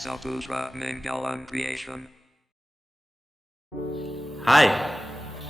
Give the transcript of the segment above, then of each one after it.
Saputra Manggalam Creation. Hai,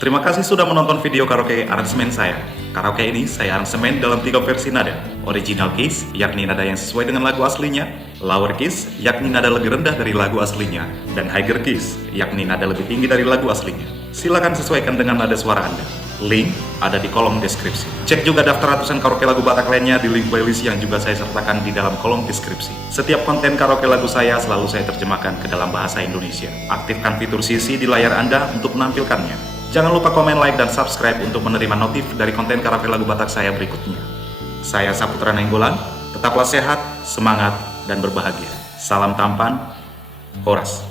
terima kasih sudah menonton video karaoke aransemen saya. Karaoke ini saya aransemen dalam 3 versi nada. Original keys, yakni nada yang sesuai dengan lagu aslinya. Lower keys, yakni nada lebih rendah dari lagu aslinya. Dan higher keys, yakni nada lebih tinggi dari lagu aslinya. Silakan sesuaikan dengan nada suara Anda. Link ada di kolom deskripsi. Cek juga daftar ratusan karaoke lagu Batak lainnya di link playlist yang juga saya sertakan di dalam kolom deskripsi. Setiap konten karaoke lagu saya selalu saya terjemahkan ke dalam bahasa Indonesia. Aktifkan fitur CC di layar Anda untuk menampilkannya. Jangan lupa komen, like, dan subscribe untuk menerima notif dari konten karaoke lagu Batak saya berikutnya. Saya Saputra Nainggolan, tetaplah sehat, semangat, dan berbahagia. Salam tampan, Horas.